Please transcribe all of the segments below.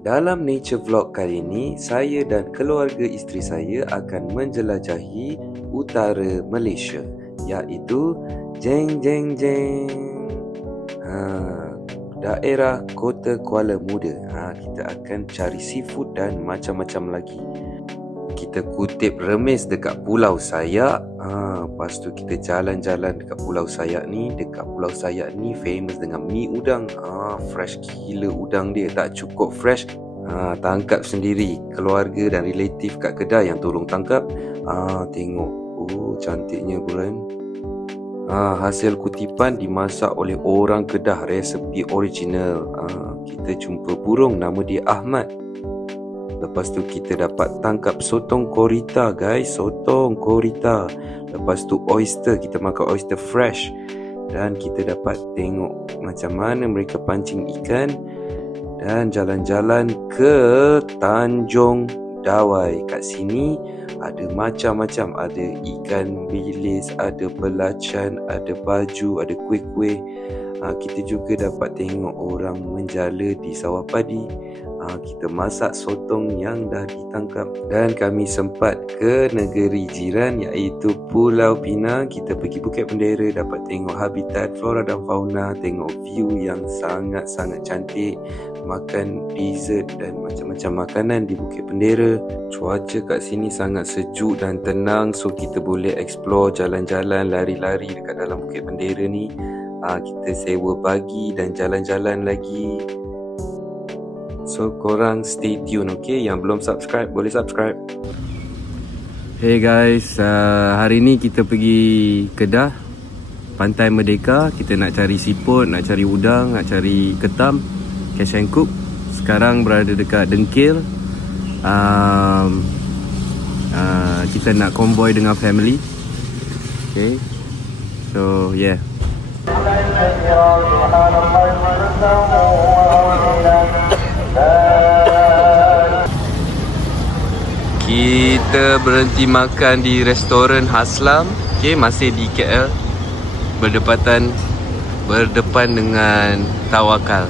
Dalam nature vlog kali ini, saya dan keluarga isteri saya akan menjelajahi utara Malaysia, iaitu Jeng Jeng Jeng. Daerah Kota Kuala Muda. Kita akan cari seafood dan macam-macam lagi. Kita kutip remis dekat Pulau Sayak. Lepas tu kita jalan-jalan dekat Pulau Sayak ni. Dekat Pulau Sayak ni famous dengan mi udang. Fresh gila udang dia, tak cukup fresh. Tangkap sendiri. Keluarga dan relatif kat kedai yang tolong tangkap. Tengok. Oh, cantiknya bulan. Hasil kutipan dimasak oleh orang Kedah, resepi original. Kita jumpa burung, nama dia Ahmad. Lepas tu kita dapat tangkap sotong korita guys, sotong korita. Lepas tu oyster, kita makan oyster fresh. Dan kita dapat tengok macam mana mereka pancing ikan. Dan jalan-jalan ke Tanjung Dawai. Kat sini ada macam-macam, ada ikan bilis, ada belacan, ada baju, ada kuih-kuih. Kita juga dapat tengok orang menjala di sawah padi. Kita masak sotong yang dah ditangkap. Dan kami sempat ke negeri jiran iaitu Pulau Pinang. Kita pergi Bukit Bendera, dapat tengok habitat flora dan fauna, tengok view yang sangat-sangat cantik, makan dessert dan macam-macam makanan di Bukit Bendera. Cuaca kat sini sangat sejuk dan tenang, so kita boleh explore, jalan-jalan, lari-lari dekat dalam Bukit Bendera ni. Kita sewa bagi dan jalan-jalan lagi. So korang stay tune, okay? Yang belum subscribe boleh subscribe. Hey guys, hari ni kita pergi Kedah, Pantai Merdeka. Kita nak cari siput, nak cari udang, nak cari ketam, cash and cook. Sekarang berada dekat Dengkil. Kita nak convoy dengan family. Okay, so yeah. Kita berhenti makan di restoran Haslam. Okay, masih di KL, berdepan dengan Tawakal.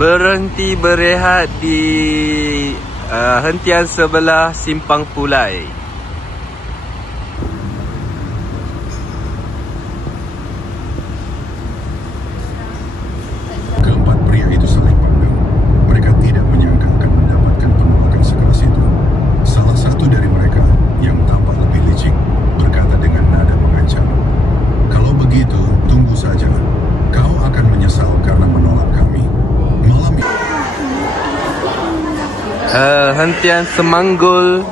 Berhenti berehat di hentian sebelah Simpang Pulai. Hentian Semanggul.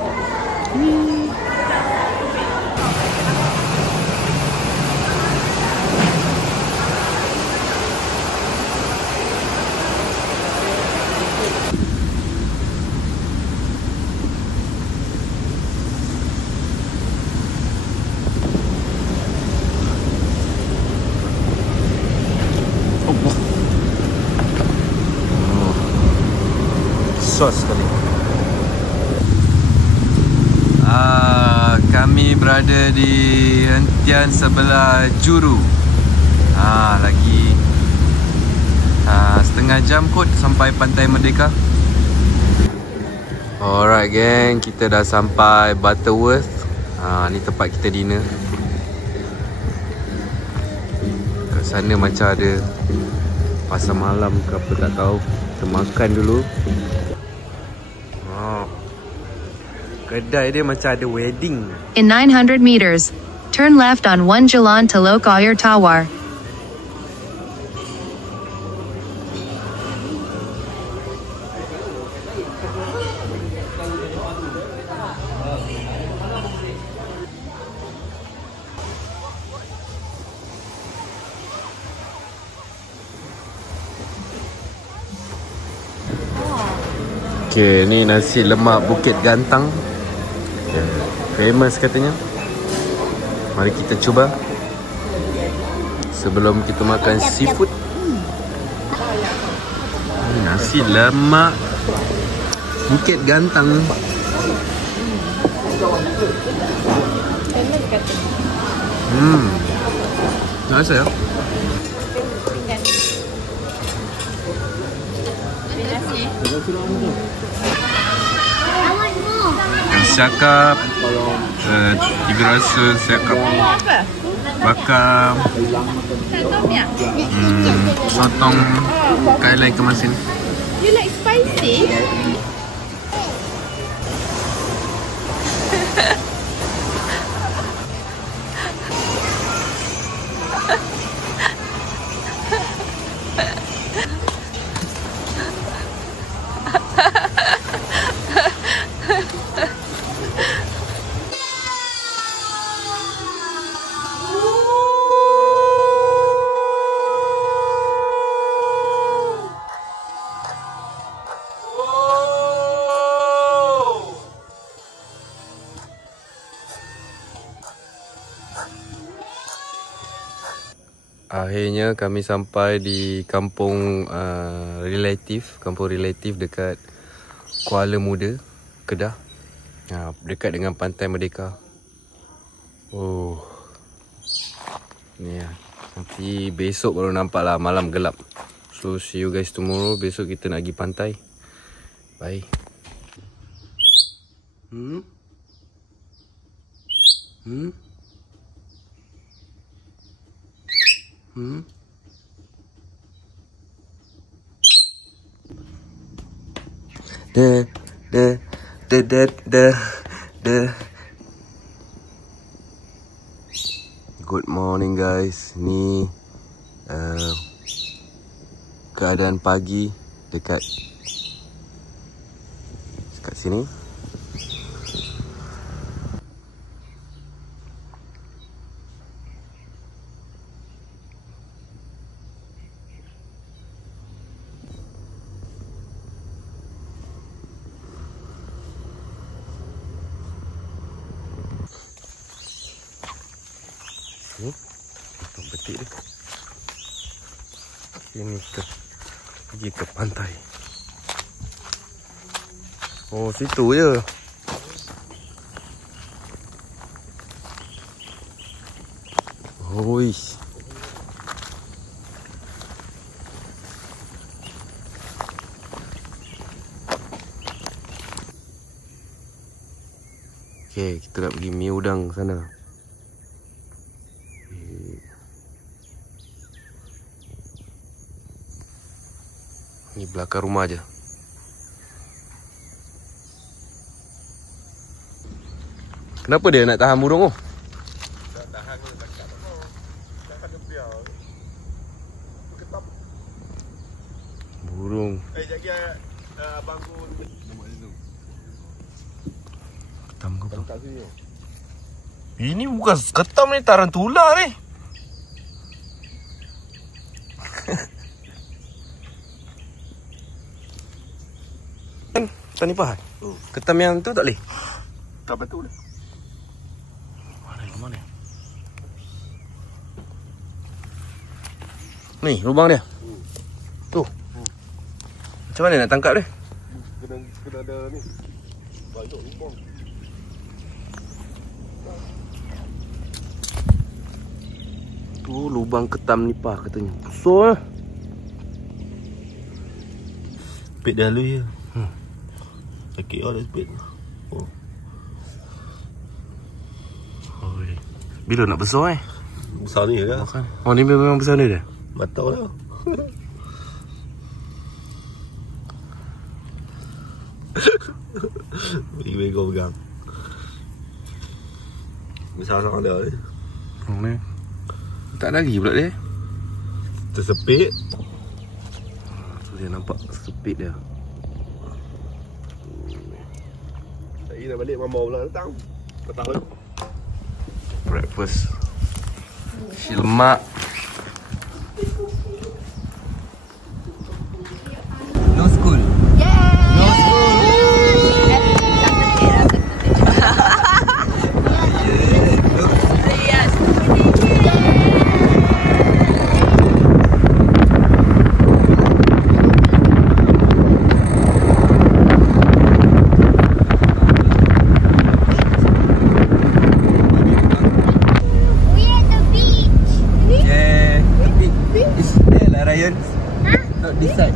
Sos sekali. Kami berada di hentian sebelah Juru. Lagi setengah jam kot sampai Pantai Merdeka. Alright gang, kita dah sampai Butterworth. Ni tempat kita dinner. Kat sana macam ada pasar malam ke apa tak tahu. Kita makan dulu. Kedai dia macam ada wedding. In 900 meters, turn left on 1 Jalan Telok Ayer Tawar. Okay, ni nasi lemak Bukit Gantang. Famous katanya. Mari kita cuba sebelum kita makan seafood. Nasi lemak Bukit Gantang. Nice ya. Siakap, tiga rasa siakap bakar, sotong Kailan kemasin. You like spicy? Akhirnya kami sampai di kampung relatif dekat Kuala Muda, Kedah. Dekat dengan Pantai Merdeka. Oh. Ni ya. Nanti besok baru nampak lah, malam gelap. So see you guys tomorrow. Besok kita nak pergi pantai. Bye. Good morning guys. Ni keadaan pagi dekat sini. Ni petik dia. Ini pergi ke pantai. Oh, situ je. Oish. Okay, kita nak pergi mi udang sana. Ni belakang rumah aja. Kenapa dia nak tahan burung tu? Tak tahan ke dekat tu. Tahan dia biar. Ketap. Burung. Jaga abang tu nombor tu. Ketam ke apa? Kat sini. Ini bukan ketam ni, tarantula ni. Ketam ni pahat? Ketam yang tu tak boleh? Tak betul dah. Mana? Ni lubang dia. Tu. Macam mana nak tangkap dia? Kena ada ni. Banyak lubang. Tu lubang ketam nipah katanya. Besar eh. Pit dah lalu ya. Sakit all spit. Oh. Bila nak besar eh? Besar ni ke? Oh, ni memang besar ni dia? Matau dah. Bagi kau pegang. Besar sangat dah ni. Oh ni. Tak lagi pula dia. Tersepit. Tu dia nampak sepit dia. Tadi nak balik mama pula datang. Kau tahu. Breakfast. Nasi lemak. No school. Yeah. No school. Yes. decide.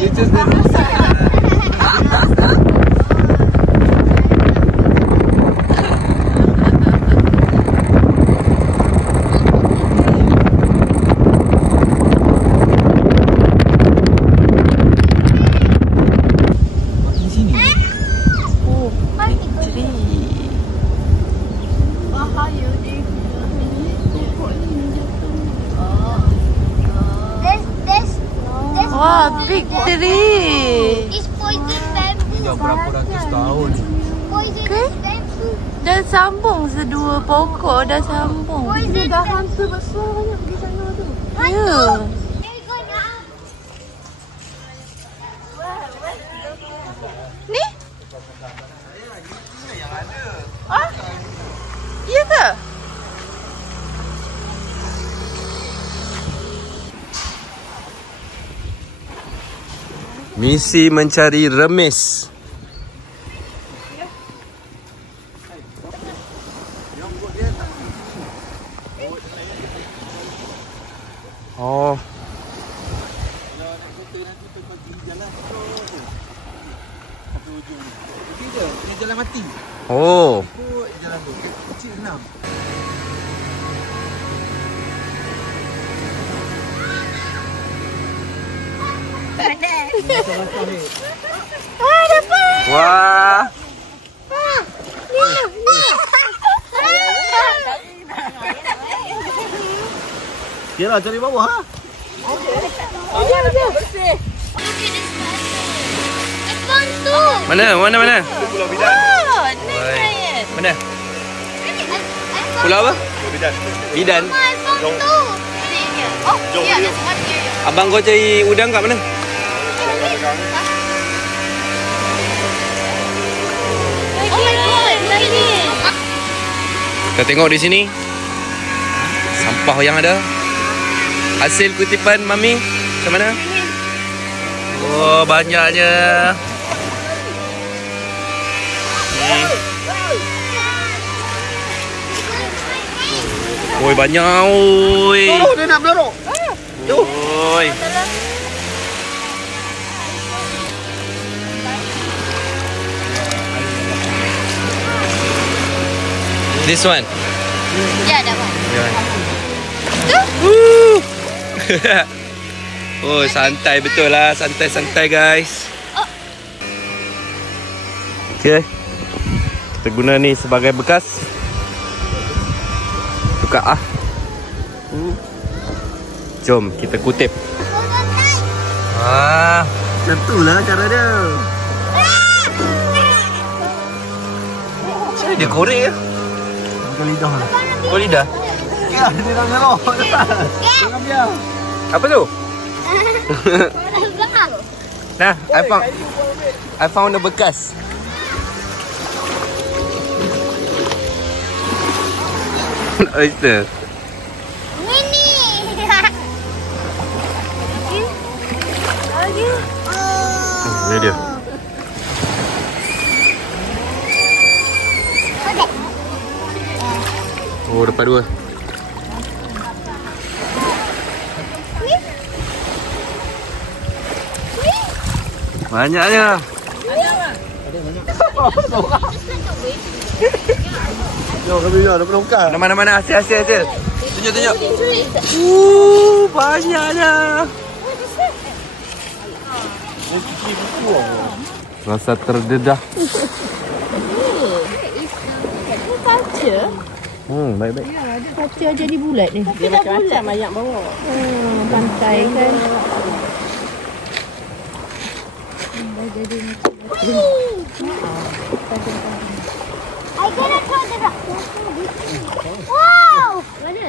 You choose the wrong side. Wah, big tree. It's poison bamboo. Dah berapa ratus tahun. Poison bamboo. Dah sambung sedua pokok, dah sambung. Poison dah bamboo. hantu besar banyak di sana tu. Ya. There you go now. Ni? Ah? Ya ke? Misi mencari remis. Oh. Ini jalan mati. Oh. Ikut jalan tu. Kecil 6. Wah. Yalah cari bawah ha. Mana? Pulau Bidan. Oh, nice Ryan. Mana? Pulau apa? Bidan. Bidan. Oh, yeah, there's one here. Abang kau cari udang kat mana? Oh my god, lagi. Kita tengok di sini. Sampah yang ada. Hasil kutipan Mami macam mana? Oh, banyaknya. Oi, banyak oi. Dia nak berorok. Oi. This one. Ya, dah bang. Oh, santai betul lah. Santai-santai guys. Okay. Kita guna ni sebagai bekas. Tukar ah. Jom kita kutip. Ah, Tentulah cara dia. macam mana dia korek ya? Bukan lidah lah. Kau lidah? Ya, dia nak ngerok. Jangan biar. Apa tu? Nah, I found a bekas. Oyster. Mini. Lagi. Ini dia. Oh, dapat dua. Banyaknya. Jom kami biar ada penungkar. Mana-mana hasil. Tunjuk. Banyaknya. Rasa terdedah. Kaca. Baik-baik. Ya, ada kaca jadi bulat ni. Dia macam-macam banyak bawa. Pantai kan. I gonna throw the rock. Wow! Mana?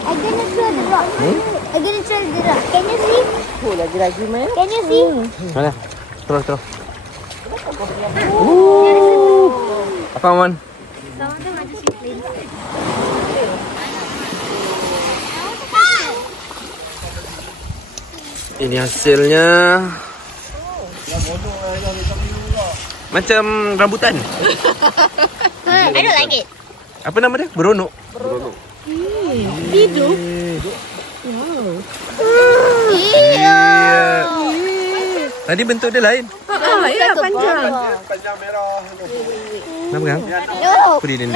I gonna throw the rock. Can you see? Oh, lagi-lagi man. Can you see? Mana? Terus. Apa man? Ini hasilnya. Macam rambutan. I don't like it. Apa nama dia? Beronok. Hidup. Wow. Tadi bentuk dia lain. Ya, panjang. Panjang merah. Nak pegang? No. Beri dia.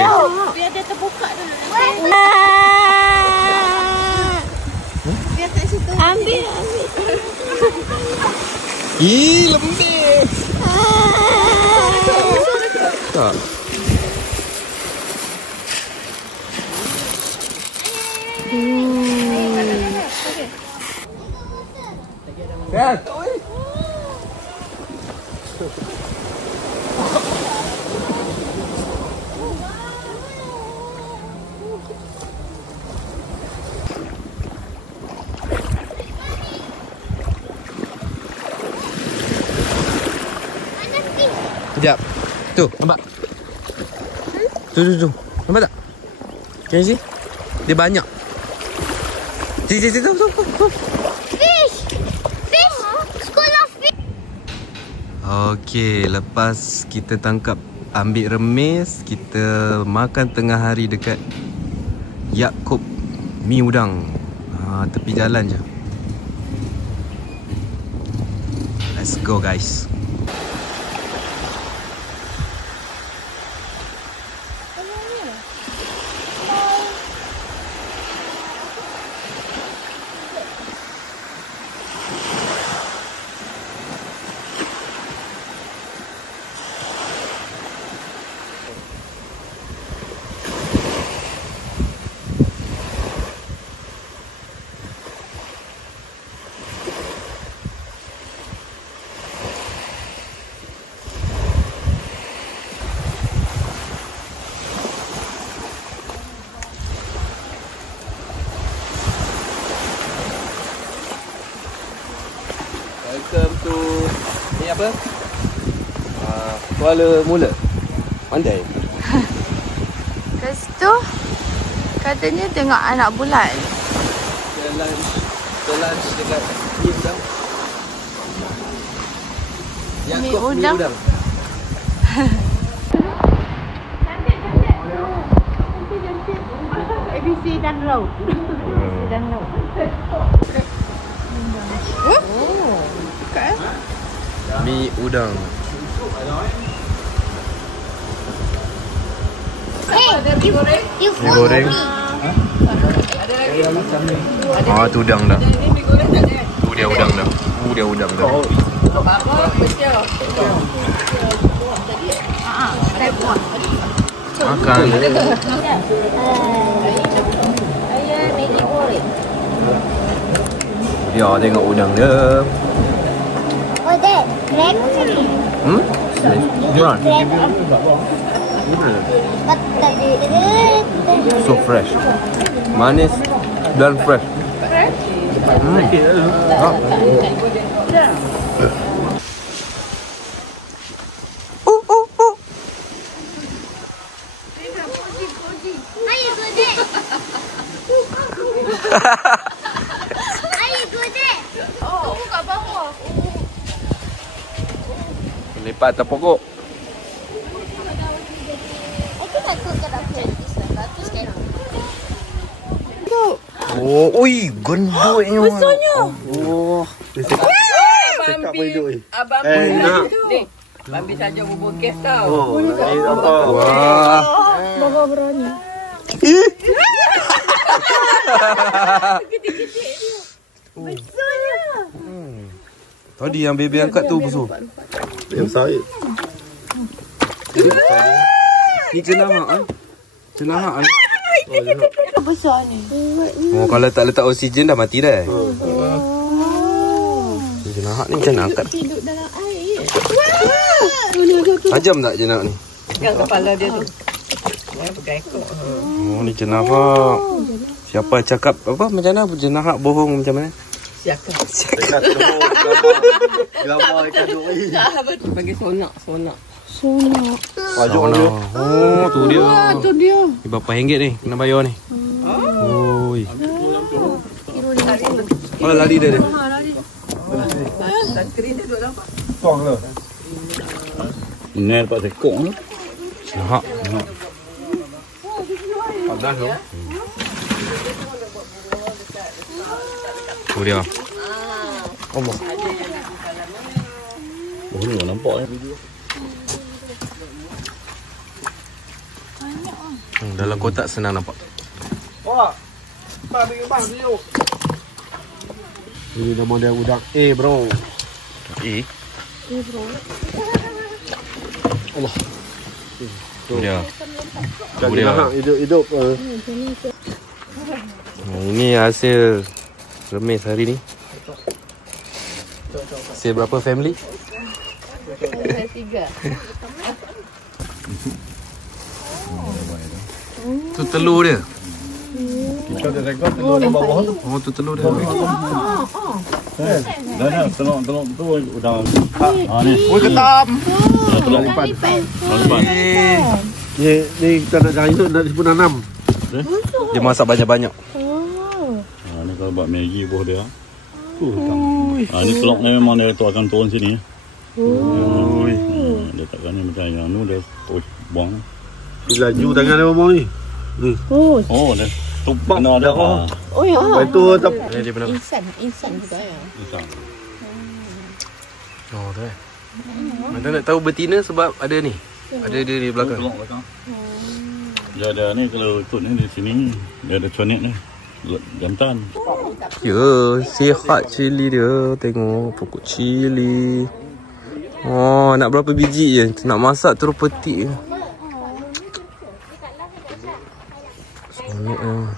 Biar dia terbuka dulu. Biar kat situ. Ambil. Ih, lembut. Tak. Kan? Sekejap. Tu, nampak? Tu. Nampak tak? Can you see? Dia banyak. Si, tu. Fish. School of fish. Okey, lepas kita tangkap, ambil remis, kita makan tengah hari dekat Yaakob Mi Udang. Tepi jalan je. Let's go guys. Welcome to ni apa? Kuala Mula. Pandai. Kat situ katanya tengok anak bulan. Jalan dekat Mi Udang. Mi Yaakob Mi Udang. Udang. ABC dan Road. Mi Udang. You Mi goreng. Tu udang dah. Tu dia udang dah. Makan. Ya, tengok udang dia. Oh, that. Crab. Murah. Crab. So fresh. Manis dan fresh. Lepas atas pokok. Oh, oi, gendutnya. Besarnya. Oh. Cakap apa hidup ni? Abang Enak. ni. Bambi saja bubur kes tau. Oh, ni apa? Wah. Baba berani. Tadi yang baby angkat tu besar. Yang sawit. Ni cenahak Cenahak Besar ni. Oh, kalau tak letak oksigen dah mati dah. Ni cenahak ni macam nak angkat. Hidup dalam air. Tajam tak cenahak ni? Pegang kepala dia tu. Jangan pegang ekor. Oh, ni cenahak. Siapa cakap apa macam mana cenahak bohong macam mana? Siakak. Dekat tu. Gambar ikan duk ni. Bagi sonak. Pajak dia. Oh, tu dia. Tu dia. Ni berapa ringgit ni kena bayar ni? Oi. Oh, lari dia. Dan kering dia duduk dalam. Tong lah. Ini dapat sekok ni. Cenahak. Padas tu. Tu dia. Allah. Oh, ni dah nampak ni. Dalam kotak senang nampak. Wah. Bang bang dia. Ini nama dia udang bro. Bro. Allah. Tu dia. Jadi nak hidup. Ini hasil remis hari ni. Hasil berapa family? 3. Tu telur dia. Kita ada rekod telur di bawah tu. Oh, tu telur dia. Dah telur tu udang. Ni. Oi, ketam. Telur lipat. Ni kita nak cari tu nak disebut nanam. Dia masak banyak-banyak. Ni kalau buat Maggi buah dia. Ni telur ni memang dia tu akan turun sini. Dia takkan ni macam yang tu dia buang. Dia laju tangan dia memang ni. Oh, dia tumpah kena dia. Oh ya. Lepas tu Dia benar. Insan juga ya. Oh, tu eh. Mana nak tahu betina sebab ada ni. Ada dia di belakang. Dia ada ni kalau ikut ni di sini dia ada conet ni. Jantan. Ya, sihat cili dia. Tengok pokok cili. Oh, nak berapa biji je. Nak masak terus petik je. Sonok lah.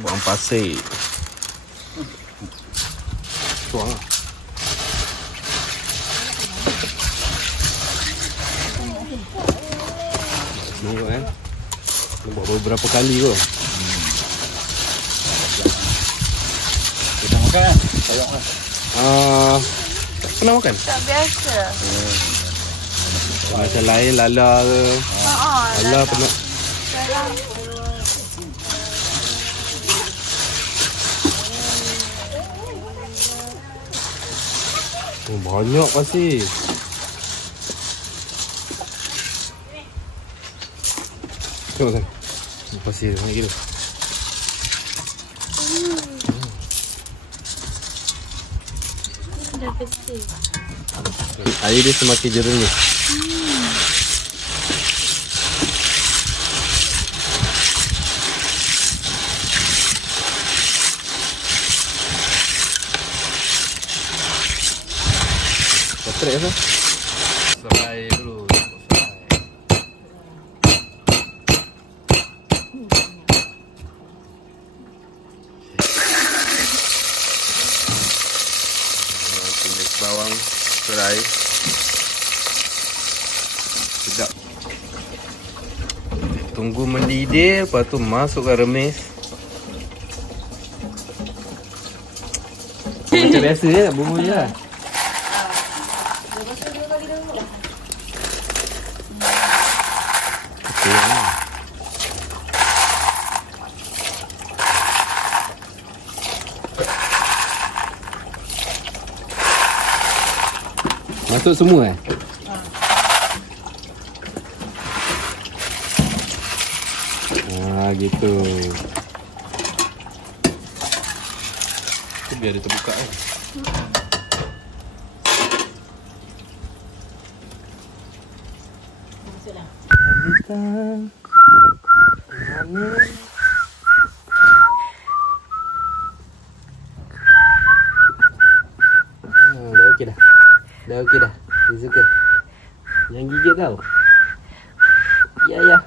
Buang pasir. Tuang lah. Tengok buat beberapa kali kot. Kita makan kan? Sayang lah. Tak pernah makan? Tak biasa. Macam lain lala ke? Lala pernah. Oh, banyak pasir. Tengok kan. Pasir banyak gila. Dah bersih. Air dia semakin jernih. Potret apa? Serai dulu. Tumis bawang serai. Sedap. Tunggu mendidih, lepas tu masukkan remis. Macam biasa je lah, bumbu je lah. Masuk semua eh? Gitu. Biar dia terbuka kan. Masuklah. Dah okey dah. Dah okey dah. Dia suka. Jangan gigit tau. Ya.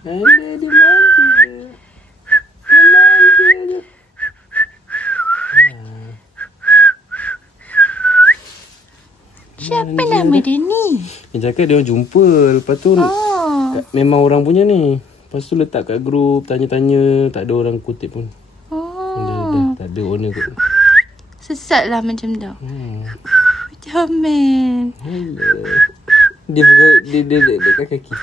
Alah, dia manja. Dia manja dia. Siapa nama dia ni? Dia cakap dia orang jumpa. Lepas tu memang orang punya ni. Lepas tu letak kat grup, tanya-tanya. Tak ada orang kutip pun. Dah tak ada owner kot. Sesat lah macam tu. Comel. Dia dekat kaki.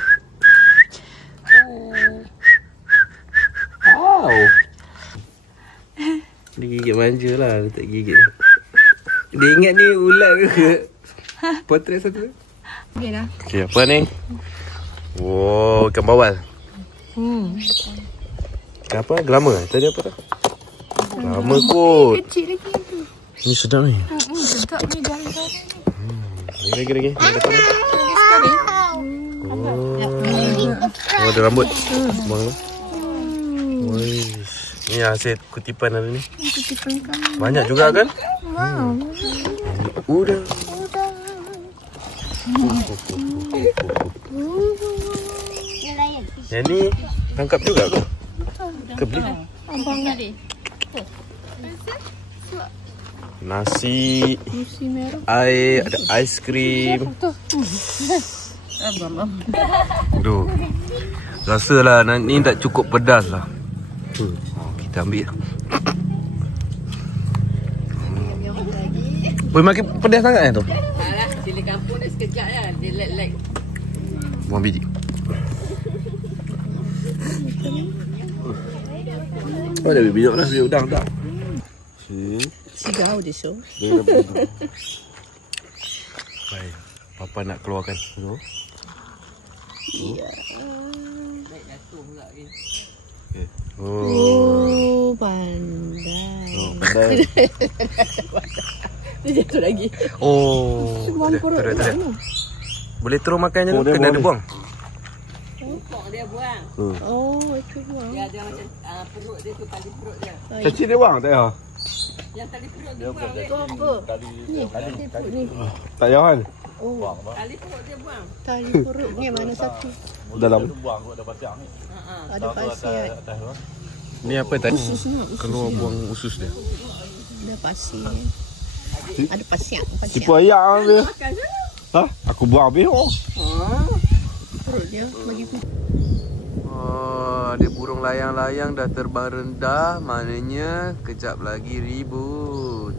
Dia gigit manja lah. Dia tak gigit. Dia ingat ni ulat ke? Potret satu. Okey dah. Okay, apa ni? Wow, ikan bawal. Apa? Glamour? Tadi apa tak? Glamour kot. Kecil lagi tu. Ni sedap ni. Sedap ni jalan-jalan. Lagi. Ni depan ni. Sekali. Oh, ada rambut. Bang. Ni hasil kutipan hari ni. Banyak juga kan? Udang. Yang ni tangkap juga ke? Ke beli? Abang tadi. Nasi, air, ada aiskrim. Duh, rasalah ni tak cukup pedas lah. Kita ambil. Boleh makan pedas sangat tu? Alah, cili kampung dia sekejap je. Dia lag-lag. Buang biji. Oh, ada bijak dah, bijak udang tak? Sigau dia so. Baik, Papa nak keluarkan. Baik jatuh pula lagi. Oh, pandai. Pandai. Dia jatuh lagi. Oh, terus. Boleh terus makan je tu, kena ada buang. Pokok dia buang. Oh, itu buang. Dia ada macam perut dia tu, tali perut dia. Cacing dia buang tak payah? Yang tali perut dia buang dia. Apa? Ni. Tak payah kan? Oh, Tali perut dia buang. tali perut ni mana satu? Dalam. Ada pasir. Ni apa tadi? Keluar buang usus dia. Ada pasir. Ada pasir. Tipu ayam dia. Ha? Aku buang habis oh. Perut dia bagi aku. Oh, ada burung layang-layang dah terbang rendah. Maknanya kejap lagi ribut.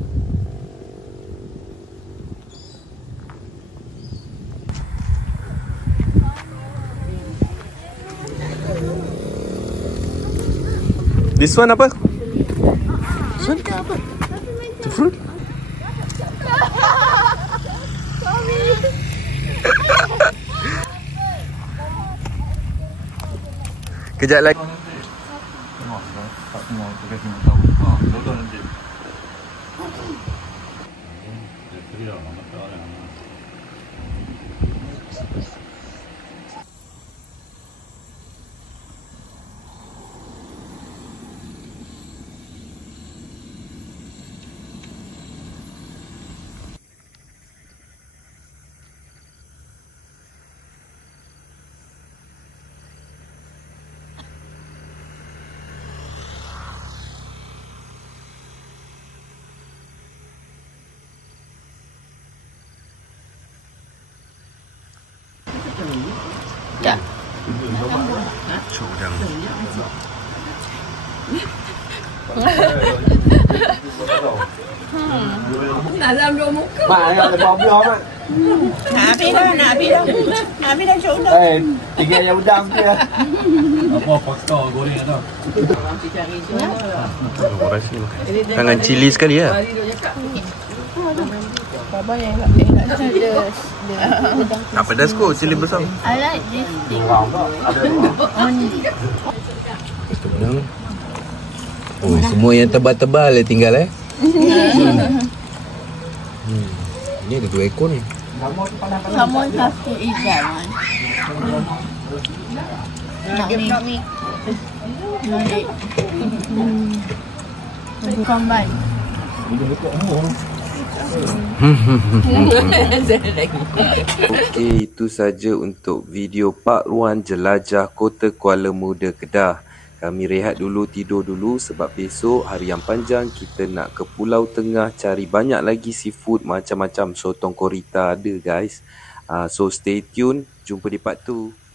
This one apa? This one apa? The fruit? Kejap lagi. Tak. Cuk udang. Dalam dua muka. Mak ada bau biar mat. Nak habis dah. Nak habis dah cuk dah. Tinggal yang udang sikit lah. Orang cari semua. Oh, rasa tangan cili sekali ya. Hari dia cakap. Baba yang nak ada. Tak pedas kot, cili besar. I like this thing. Udang. Oh, semua yang tebal-tebal dia tinggal Ni ada 2 ekor ni. Someone has to eat that one. Not me. Combine. Okey, itu saja untuk video Pak Ruan jelajah Kota Kuala Muda Kedah. Kami rehat dulu, tidur dulu sebab besok hari yang panjang kita nak ke Pulau Tengah cari banyak lagi seafood macam-macam. Sotong korita ada guys. So stay tune, jumpa di part 2.